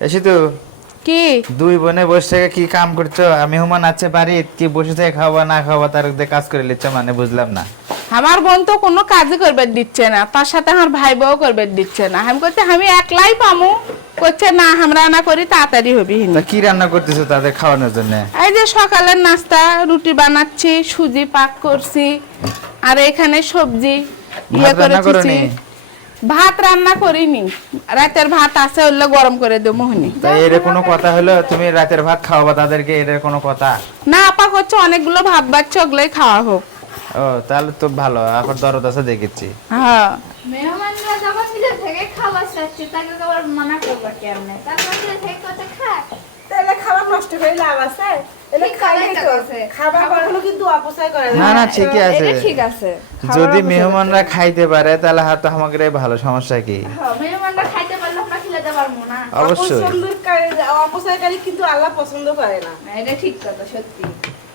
এসে তো কি দুই বোনে বসে থেকে কি কাম করছো? আমি হুমান আছে বাড়ি, কি বসে থেকে খাওয়া না খাওয়া তার দিয়ে কাজ করে নিচ্ছ, মানে বুঝলাম না। আমার বোন তো কোনো কাজই করবে দিচ্ছে না, তার সাথে আমার ভাই বউ করবে দিচ্ছে না। আমি করতে আমি একলাই পামু, করছে না আমরা রান্না করি তাড়াতাড়ি হবি। তা কি রান্না করতেছো তাদের খাওয়ানোর জন্য? এই যে সকালের নাস্তা রুটি বানাচ্ছি, সুজি পাক করছি, আর এখানে সবজি ইয়ে ভাত রান্না করেছি। করনি? ভাত রান্না করিনি, রাতের ভাত আছে ওগুলো গরম করে দেবো মোহনি। তাই এর কোনো কথা হলো তুমি রাতের ভাত খাওয়াবা তাদেরকে, এর কোনো কথা? না আপা করছে অনেকগুলো ভাত বাচ্চা, ওগুলোই খাওয়া হোক। ও তাহলে তো ভালো, আবার দরদ আছে দেখেছি। হ্যাঁ মেহমানরা যখন নিজে থেকে খাবার চাচ্ছে তাকে আবার মানা করবো কেমনে? তারপর নিজে থেকে কথা খা। তাহলে খাবার নষ্ট করে লাভ আছে? এলে ঠিক খাইলেই কথাই তো তো আছে। খাবার কখনো কিন্তু অপচয় করে না না ঠিকই আছে, এটা ঠিক আছে। যদি মেহমানরা খাইতে পারে তাহলে হাত আমাদের ভালো, সমস্যা কি? হ্যাঁ, মেহমানরা খাইতে পারলে আমরা খেতে পারবো না। অবশ্যই। অপচয়কারী কিন্তু আল্লাহ পছন্দ করে না। না, এটা ঠিক কথা, সত্যি।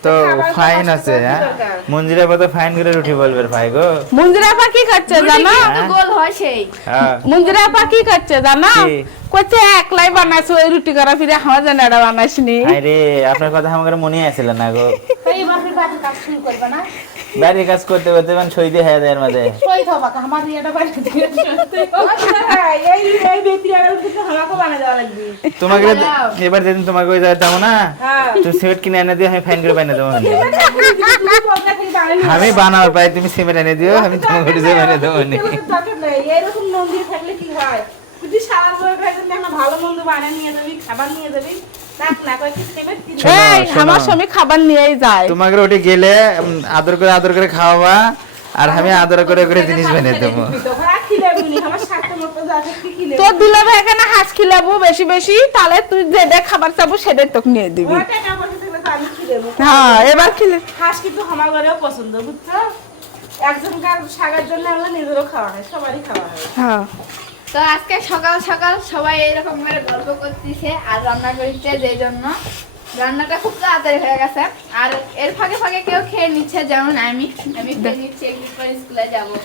তো খাবার ফাইন নষ্ট আছে, করার কি হ্যাঁ দরকার? মঞ্জিরা কত ফাইন করে রুটি বলবে ভাই গো। মঞ্জুরা আপা কি করছে জানো? কিন্তু গোল হয় সেই। হ্যাঁ মঞ্জুরা আপা কি করছে জানো? কি? করছে একলাই বানাইছো ওই রুটি করা, ফিরে আমার জন্য এটা বানাসনি। আরে আপনার কথা আমার মনে আসছিল না গো। এই বাপের বাড়ি কাজ শুরু করবে না? বাড়ির কাজ করতে করতে মানে সই দিয়ে হয়ে যায় এর মাঝে। সই তো বাবা, আমার এটা বাড়ি থেকে এই ব্যক্তি আর কিন্তু আমাকে বানিয়ে দেওয়া লাগবে। তোমাকে এবার যেদিন তোমাকে ওই জায়গায় যাবো না, হ্যাঁ। তুমি সিমেন্ট কিনে এনে দিও, আমি ফাইন করে বানিয়ে দেবো। তুমি পয়সা খালি বানিয়ে নিও। আমি বানাবার পাই, তুমি সিমেন্ট এনে দিও, আমি তোমাকে ওই জায়গায় বানিয়ে দেবো। দরকার নেই। এরকম মন্দির থাকলে কি হয়? যদি সারা বছর খাইতে একটা ভালো মন্দ বানিয়ে নিয়ে যাবি, খাবার নিয়ে যাবি, না করে কি পেমেন্ট কিনে শোনো, এই শোনো। আমার স্বামী খাবার নিয়েই যায়। তোমাকে ওটি গেলে আদর করে খাওয়াবা, আর আমি আদর করে করে জিনিস বানিয়ে দেবো। তখন আর খিলে বুনি আমার স্বার্থ মতো যা কি খিলে তোর দিলে ভাই এখানে হাঁস খিলাবো বেশি বেশি, তাহলে তুই যেটা খাবার চাবো সেটাই তোকে নিয়ে দিবি। ওটা টাকা পয়সা থাকলে তো আমি খিলে দেবো। হ্যাঁ এবার খিলে হাঁস কিন্তু আমার ঘরেও পছন্দ, বুঝছো? একজনকার শাকের জন্য আমরা নিজেরও খাওয়া হয়, সবারই খাওয়া হয়। হ্যাঁ তো আজকে সকাল সকাল সবাই এরকম করে গল্প করতেছে আর রান্না করছে, যেই জন্য রান্নাটা খুব তাড়াতাড়ি হয়ে গেছে। আর এর ফাঁকে ফাঁকে কেউ খেয়ে নিচ্ছে, যেমন আমি খেয়ে নিচ্ছি, একটু পরে স্কুলে যাবো।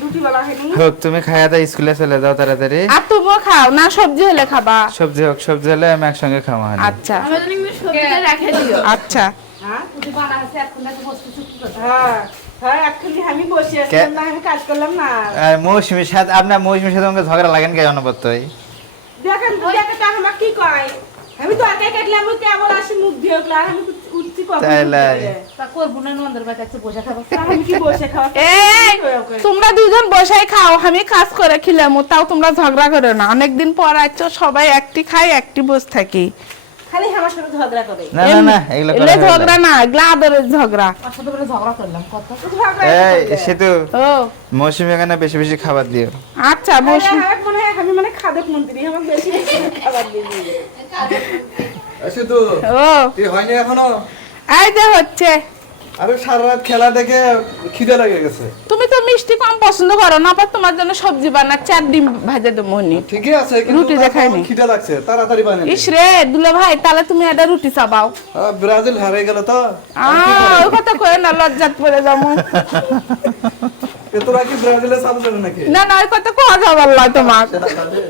রুটি বলা হয়নি। হোক তুমি খাইয়া দাও, স্কুলে চলে যাও তাড়াতাড়ি। আর তুমিও খাও না, সবজি হলে খাবা? সবজি হোক, সবজি হলে আমি একসঙ্গে খাওয়া হয়। আচ্ছা আমার জন্য একটু সবজিটা রেখে দিও। আচ্ছা হ্যাঁ রুটি বানা আছে, এখন তো বসতেছি কি করতে? হ্যাঁ হ্যাঁ, এক্ষুনি আমি বসে আছিলাম না, আমি কাজ করলাম না। মৌসুমীর সাথে আপনার মৌসুমীর সাথে আমাকে ঝগড়া লাগেন কেন অনবরতই? দেখেন দেখেন আমার কি কয়, আমি তো একাই কাটলে আমি কেমন আসি মুখ দিয়ে ওগুলো, আর আমি উঠছি কখন তাইলে। তা করবো না, নন্দের বাড়িতে একটু বসে খাবো। আমি কি বসে খাওয়া এই তোমরা দুজন বসাই খাও, আমি কাজ করে খিলামু, তাও তোমরা ঝগড়া করো না। অনেকদিন পর আছো, সবাই একটি খাই একটি বস থাকি। খালি আমার সাথে ঝগড়া করে। না না না, এগুলো এলে করা হয় ঝগড়া না। না, এগুলা আদরের ঝগড়া। আর সাথে করে ঝগড়া করলাম কত। এই সেতু, ও মৌসুমী এখানে বেশি বেশি খাবার দিও। আচ্ছা বসে। আমি মানে খাদক মন্ত্রী, আমার বেশি বেশি খাবার দিয়ে দিই। আচ্ছা তো ও কি হয়নি এখনো? এই যে হচ্ছে। আরে সারা রাত খেলা দেখে খিদে লেগে গেছে। তুমি তো মিষ্টি কম পছন্দ করো না, আবার তোমার জন্য সবজি বানাচ্ছি আর ডিম ভাজে দেবো নি। ঠিকই আছে কিন্তু রুটি দেখাই তারপর নি। খিদে লাগছে, তাড়াতাড়ি বানিয়ে ইস রে দুলে ভাই, তাহলে তুমি একটা রুটি চাবাও। ব্রাজিল হারিয়ে গেল তো। ওই কথা কয়ে না, লজ্জাত পড়ে যাবো। এ তোরা কি ব্রাজিলে সাপোর্ট নাকি? না না ওই কথা কোয়া যাবার লয় তোমার। সেটা খাবে।